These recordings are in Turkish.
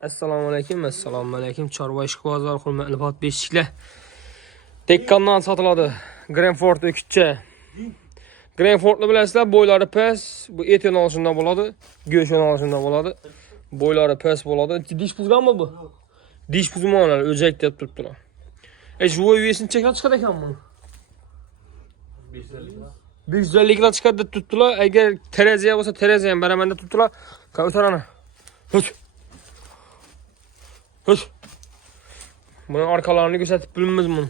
Assalomu alaykum. Chorva ishqi bozor hurmatli podpischilar. Tekkandan sotiladi. Grenford o'kitcha. Grenfordni bilasizlar, bo'ylari past, bu et yo'nalishida bo'ladi, go'sht yo'nalishida bo'ladi. Bo'ylari past bo'ladi. Dish buzganmi bu? Dish buzmoqlar, o'jak deb turibdilar. Живой весini cheklab chiqadi ekan buni. 550 kg chiqadi deb turibdilar. Agar teraziya bo'lsa, teraziya ham baraman deb turibdilar. Ko'tarana. Hoş. Bunun arkalarını gösterip bilmemiz bunu.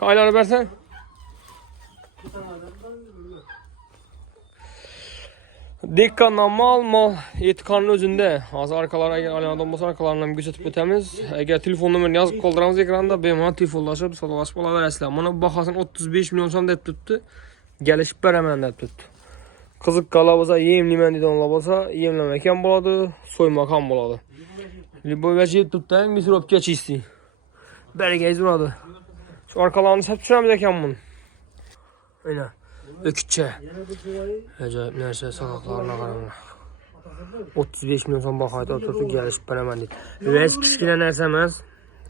Kayları versen. Dekkandan mal etikanın özünde. Az arkalara eğer alan adam olsa arkalarından gösterip ötemiz. Eğer telefon numarını yazıp kolduramız ekranda benim telefonlaşıp sodalaşıp olabilirsiniz. Buna bakasın 35 milyon son deyip tuttu. Gelişip hemen deyip tuttu. Kızık qala bolsa, yemlimen dedi onlar bolsa, yemlemek ham bo'ladi, so'ymak ham bo'ladi. Liboy jeb tutdan misrobga chisti. Beriga izuradi. Shu orqalarini sotib tushiramiz ekan buni. Mana o'kitcha. Ajoyib narsa sanoqlarına qaranglar. 35 milyon so'm baho aytib turibdi, kelishib beraman dedi. Ves kichkina narsa emas.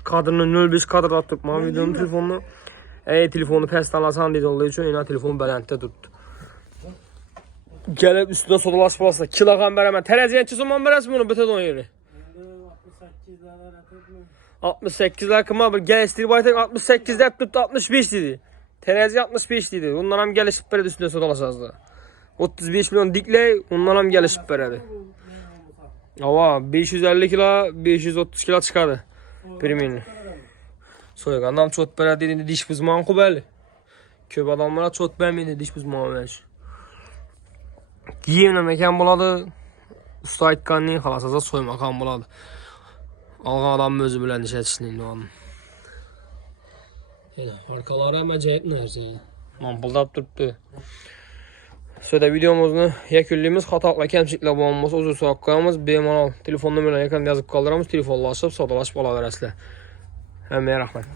Kadrini 05 kadrda turibman videoni telefonni. Telefonni pastdan olasan dedi onlar uchun, yana telefon balandda turibdi. Gelip üstüne sodalaş olsa kilogram beraman. Teraziye zaman berasiz bunu beton yeri. 68'ler kıma bir geliştirip aytak 68 dep tuttu 65 dedi. Terazi 65 dedi. Ondan hem gelişip beredi üstüne sodalaşazdı. 35 milyon dikle ondan hem gelişip beredi. Ama 550 kilo 530 kilo çıkardı. Priminli. Soygan adam çot beredi dediğinde diş buzman kubeli. Köp adamlara çot bermeydi diş buzman vermiş. Yemlemek ham bo'ladi. Usta aytganning xalosasiga so'ymak ham bo'ladi. Algan odam o'zi bilan ishlatishning nomi. Arkalari ham ajoyib narsa. Mampildab turibdi. Shuda videomizni yakunlaymiz. Xatolar va kamchiliklar bo'lmasa uzr so'rab qo'yamiz. Bemalol telefon nomerini ekranda yozib qoldiramiz. Telefonlashib, sodalashib olaverasizlar. Hammaga rahmat.